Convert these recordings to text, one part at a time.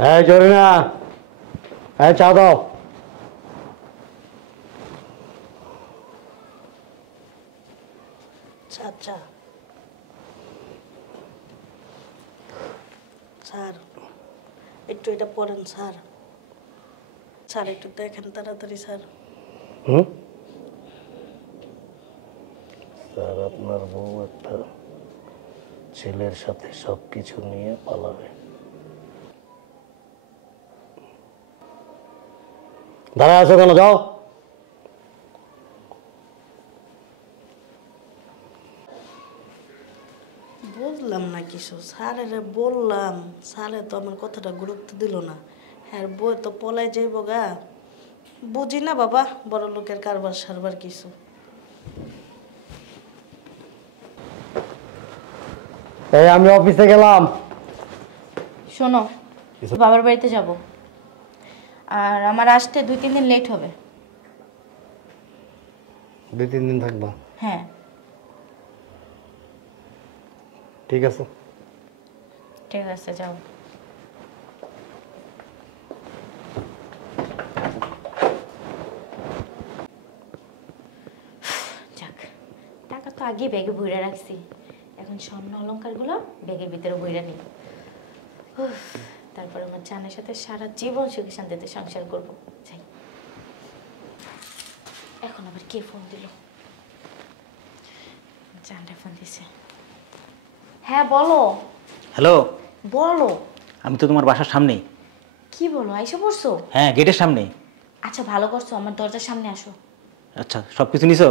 হ্যাঁ জরিনা, হ্যাঁ চা দাও। আচ্ছা স্যার, একটু এটা পড়েন স্যার। স্যার একটু দেখেন তাড়াতাড়ি স্যার। স্যার আপনার বউ একটা ছেলের সাথে সব কিছু নিয়ে পালাবে। দাঁড়ায় আছো কেন? যাও। বুঝলাম না কিছু, স্যারেরে বললাম, স্যারে তো আমার কথাটা গুরুত্ব দিল না। হ্যাঁ বই তো পলাই যাইব গা। বুঝি না বাবা বড় লোকের কারবার সারবার কিছু। এই আমি অফিসে গেলাম। শোনো, বাবার বাড়িতে যাব, আর আমার আসতে 2-3 দিন লেট হবে। 2-3 দিন থাকবা? হ্যাঁ। ঠিক আছে। ঠিক আছে, যাও। যাক, টাকা তো আগে ব্যাগে ভরে রাখছি, এখন স্বর্ণ অলংকারগুলো ব্যাগের ভিতরে ভরে নিই। তারপর আমার জানের সাথে সারা জীবন সুখে শান্তিতে সংসার করবো। যাই। এখন আবার কে ফোন দিল? জানটা ফোন দিছে। হ্যাঁ বলো। হ্যালো। বলো। আমি তো তোমার বাসার সামনেই। কি বলো, আইসা পড়ছো? হ্যাঁ, গেটের সামনেই। আচ্ছা ভালো করছো, আমার দরজার সামনে আসো। আচ্ছা, সব কিছু নিছো?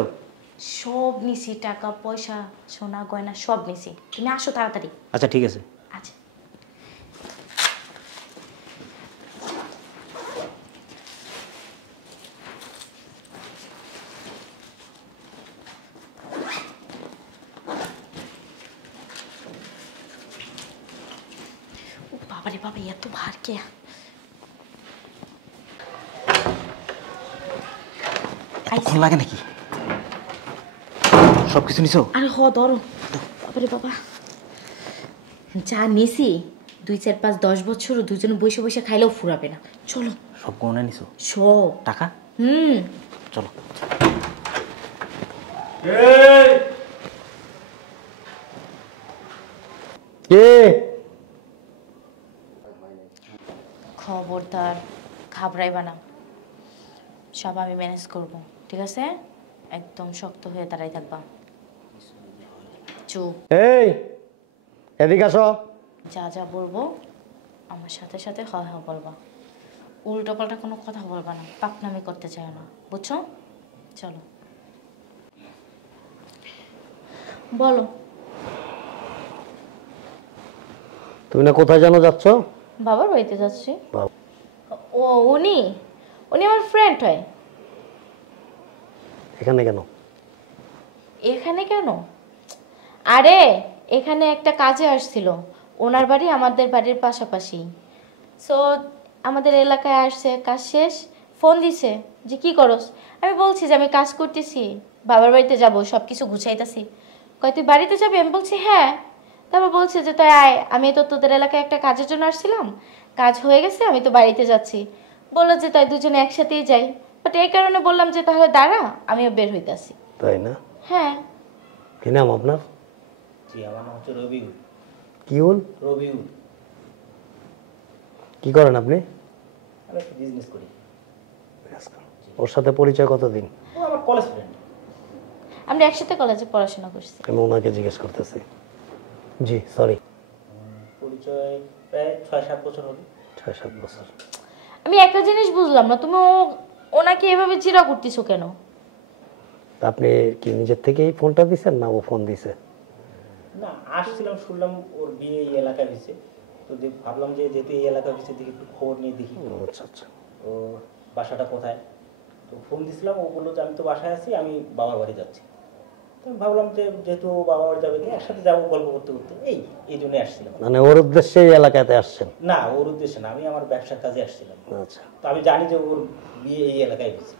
সব নিছি, টাকা পয়সা সোনা গয়না সব নিছি, তুমি আসো তাড়াতাড়ি। আচ্ছা ঠিক আছে। আচ্ছা। ও বাবারে বাবা, এত ভার কে? এতক্ষণ লাগে নাকি? সব কিছু নিছো? আরে ধরো। বাবারে বাবা, যা নিছি 2-4-5-10 বছর দুজনে বসে বসে খাইলেও ফুরাবে না। চলো। সব গহনা নিছো? সব টাকা? চলো। খবরদার ঘাবড়াইবা না, সব আমি ম্যানেজ করব, ঠিক আছে? একদম শক্ত হয়ে দাঁড়াই থাকবা। চুপ। এই এদিকে আসো। যা যা বলবো আমার সাথে সাথে হয় হয় বলবা, উল্টো পাল্টা কোনো কথা বলবা না, পাকনামি করতে চাই না, বুঝছো? চলো বলো। তুমি না কোথায় যেন যাচ্ছ? বাবার বাড়িতে যাচ্ছি। বাবা। ও উনি উনি আমার ফ্রেন্ড হয়। এখানে কেন? এখানে কেন? আরে এখানে একটা কাজে আসছিল, ওনার বাড়ি আমাদের বাড়ির পাশাপাশি। সো আমাদের এলাকায় আসছে, কাজ শেষ ফোন দিছে যে কি করস। আমি বলছি যে আমি কাজ করতেছি, বাবার বাড়িতে যাব, সব কিছু গুছাইতেছি। কয় তুই বাড়িতে যাবি? আমি বলছি হ্যাঁ। তারপর বলছে যে তাই আয়, আমি তো তোদের এলাকায় একটা কাজের জন্য আসছিলাম, কাজ হয়ে গেছে, আমি তো বাড়িতে যাচ্ছি। বললো যে তাই দুজনে একসাথেই যাই। বাট এই কারণে বললাম যে তাহলে দাঁড়া, আমিও বের হইতাছি। তাই না? হ্যাঁ। কি নাম আপনার? জি, আমার নাম হচ্ছে রবিউল। কি হল? রবিউল। কি করেন আপনি? আমি একটা বিজনেস করি। ওর সাথে পরিচয় কতদিন? ও আমার কলেজ ফ্রেন্ড। আমরা একসাথে কলেজে পড়াশোনা করছি। আমি ওনাকে জিজ্ঞেস করতেছি। জি সরি। পরিচয় প্রায় 6-7 বছর হবে। 6-7 বছর। আমি একটা জিনিস বুঝলাম না, তুমি ওনাকে এভাবে চিরা করতেছো কেন? আপনি কি নিজের থেকেই ফোনটা দিছেন না ও ফোন দিছে? না, আসছিলাম, শুনলাম ওর বিয়ে এই এলাকায় হয়েছে, তো ভাবলাম যে যেহেতু এই এলাকায় হয়েছে দেখি একটু খবর নিয়ে দেখি। আচ্ছা আচ্ছা। ও বাসাটা কোথায়, তো ফোন দিছিলাম, ও বললো যে আমি তো বাসায় আছি, আমি বাবার বাড়ি যাচ্ছি। তো আমি ভাবলাম যে যেহেতু ও বাবার বাড়ি যাবে একসাথে যাবো গল্প করতে করতে, এই জন্যই আসছিলাম। মানে ওর উদ্দেশ্যে এই এলাকাতে আসছেন? না, ওর উদ্দেশ্যে না, আমি আমার ব্যবসার কাজে আসছিলাম। আচ্ছা। তো আমি জানি যে ওর বিয়ে এই এলাকায় হয়েছে।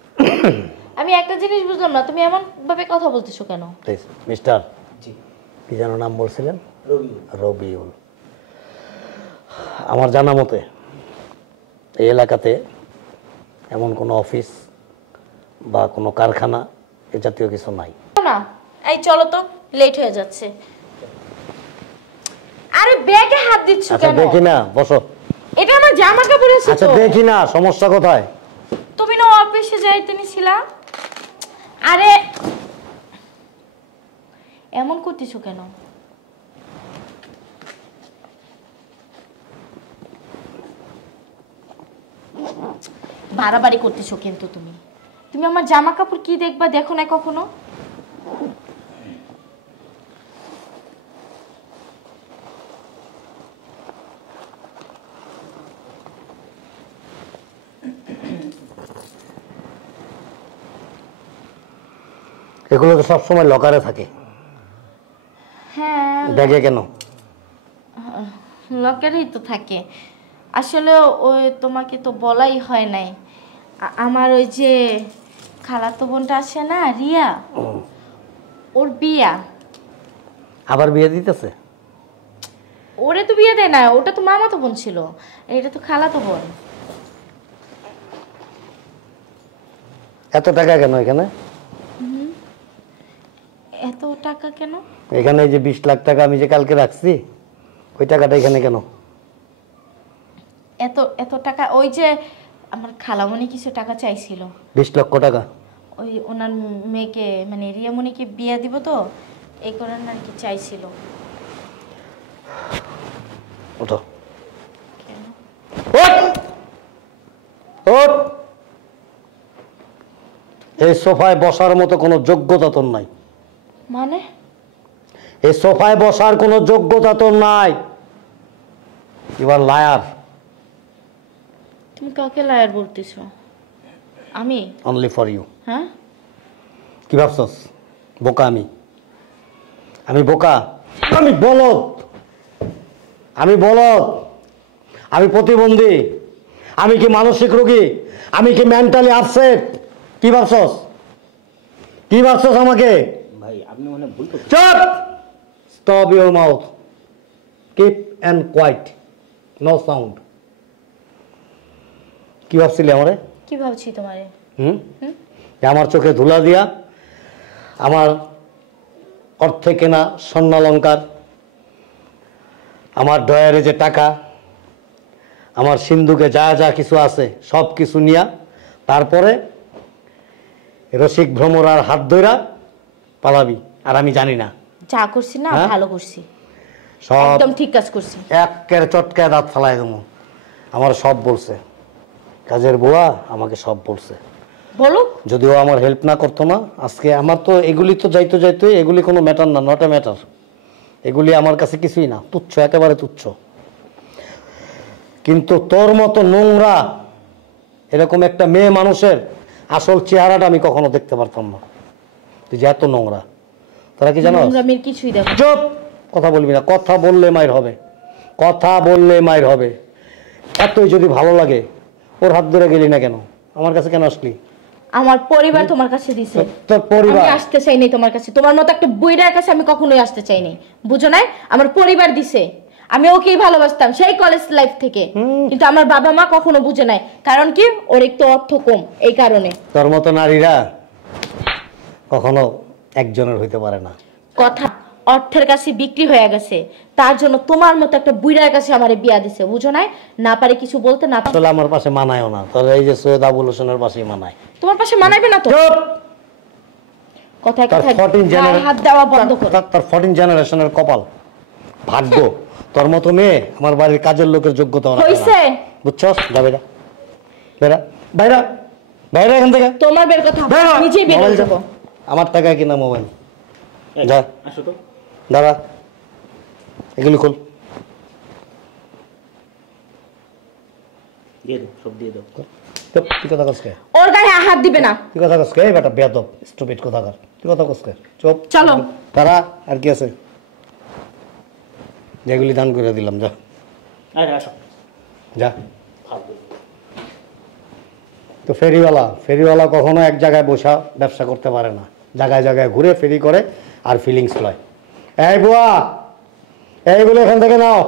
আমি একটা জিনিস বুঝলাম না, তুমি এমন ভাবে কথা বলতেছো কেন? মিস্টার, জি কি যেন নাম বলছিলেন? রবিউল। রবিউল। আমার জানা মতে এই এলাকাতে এমন কোনো অফিস বা কোনো কারখানা এ জাতীয় কিছু নাই। না এই চলো তো, লেট হয়ে যাচ্ছে। আরে ব্যাগে হাত দিচ্ছ আচ্ছা কেন? দেখি না, বসো। এটা আমার জামা কাপড় আছে আচ্ছা তো। দেখি না, সমস্যা কোথায়? তুমি না অফিসে যাইতে নিছিলা? আরে এমন করতেছো কেন? বাড়াবাড়ি করতেছো কিন্তু তুমি। তুমি আমার জামা কাপড় কি দেখবা, দেখো না কখনো? এগুলো তো সবসময় লকারে থাকে, হ্যাঁ ব্যাগে কেন? লকারেই তো থাকে। আসলে ওই তোমাকে তো বলাই হয় নাই, আমার ওই যে খালাতো বোনটা আছে না রিয়া, ওর বিয়া। আবার বিয়ে দিতেছে? ওরে তো বিয়ে দেয় না, ওটা তো মামাতো বোন ছিল, এটা তো খালাতো বোন। এত টাকা কেন এখানে? এত টাকা কেন? এখানে এই যে 20 লাখ টাকা আমি যে কালকে রাখছি, ওই টাকাটা এখানে কেন? এত এত টাকা ওই যে আমার খালামণি কিছু টাকা চাইছিল, 20 লক্ষ টাকা। ওই ওনার মেয়েকে মানে রিয়ামণিকে বিয়ে দিব তো, এই কারণে আর কি চাইছিল। ওঠো। ওঠ! ওঠ! এই সোফায় বসার মতো কোনো যোগ্যতা তোর নাই। মানে এই সোফায় বসার কোনো যোগ্যতা তোর নাই। You are liar. তুমি কাকে লায়ার বলতেছো? আমি? Only for you. হ্যাঁ কি ভাবছস বোকা? আমি বোকা? আমি বলদ, আমি প্রতিবন্ধী, আমি কি মানসিক রোগী, আমি কি মেন্টালি আপসেট? কি ভাবছস আমাকে? ভাই আপনি মনে হয় ভুল করছেন। চুপ! Stop your mouth, keep and quiet, no sound. কি ভাবছিলি আমারে? কি ভাবছি তোমারে? আমার চোখে ধুলা দিয়া আমার অর্থে কেনা স্বর্ণালঙ্কার, আমার ডয়ারে যে টাকা, আমার সিন্ধুকে যা যা কিছু আছে সব কিছু নিয়া তারপরে রসিক ভ্রমরার হাত ধইরা পালাবি। আর আমি জানি না যা করছি না, হ্যাঁ? ভালো করছি, সব একদম ঠিক কাজ করছি। একের চটকায় দাঁত ফালাই দেবো। আমার সব বলছে, কাজের বুয়া আমাকে সব বলছে। বলো। যদিও আমার হেল্প না করতো না, আজকে আমার তো এগুলি তো যাইতে যাইতে এগুলি কোনো ম্যাটার না, নট এ ম্যাটার। এগুলি আমার কাছে কিছুই না, তুচ্ছ, একেবারে তুচ্ছ। কিন্তু তোর মতো নোংরা এরকম একটা মেয়ে মানুষের আসল চেহারাটা আমি কখনো দেখতে পারতাম না। তুই যে এত নোংরা, তারা কি জানো? নোংরামির কিছুই দেখো। চুপ! কথা বলবি না, কথা বললে মায়ের হবে, কথা বললে মায়ের হবে। এতই যদি ভালো লাগে ওর হাত ধরে গেলি না কেন? আমার কাছে কেন আসলি? আমার পরিবার তোমার কাছে দিছে, তোর পরিবার? আমি আসতে চাই নাই তোমার কাছে। তোমার মতো একটা বুইড়ার কাছে আমি কখনোই আসতে চাই নাই, বুঝো না? আমার পরিবার দিছে, আমি ওকেই ভালোবাসতাম সেই কলেজ লাইফ থেকে, কিন্তু আমার বাবা মা কখনো বুঝে নাই। কারণ কি? ওর একটু অর্থ কম, এই কারণে। তোর মতো নারীরা কখনো একজনের হইতে পারে না। কথা অর্থের কাছে বিক্রি হয়ে গেছে, তার জন্য তোমার মতো একটা বুইড়ার কাছে আমারে বিয়া দিছে, বুঝো না? না পারে কিছু বলতে, না পারে। আসলে আমার পাশে মানায়ও না, তোর এই যে সৈয়দ আবুল হোসেনের পাশেই মানায়। তোমার পাশে মানাইবে না তো। কথায় তার কথায় 14 গায়ে হাত দেওয়া বন্ধ করো। তার 14 জেনারেশনের কপাল, ভাগ্য তোর মতো মেয়ে আমার বাড়ির কাজের লোকের যোগ্যতা হইছে? বুঝছস? যা বেরা, বেরা, বাইরা, বাইরা এখান থেকে। তোমার বের কথা, নিজেই বের হয়ে যাবো। আমার টাকায় কিনা মোবাইল। যা, আসো তো। দাঁড়া, এগুলি খোল। দিয়ে দাও, সব দিয়ে দাও। তুই কথা কসকে? ওর গায়ে হাত দিবে না। তুই কথা কসকে? এই বেটা বেয়াদব, স্টুপিড কথাকার। তুই কথা কসকে? চুপ। চলো। দাঁড়া, আর কি আছে? যেগুলি দান করে দিলাম, যা আরে আসো। যা। ফালতু। তো ফেরিওয়ালা কখনো এক জায়গায় বসা ব্যবসা করতে পারে না, জায়গায় জায়গায় ঘুরে ফেরি করে আর ফিলিংস লয়। এই বুয়া, এইগুলো এখান থেকে নাও।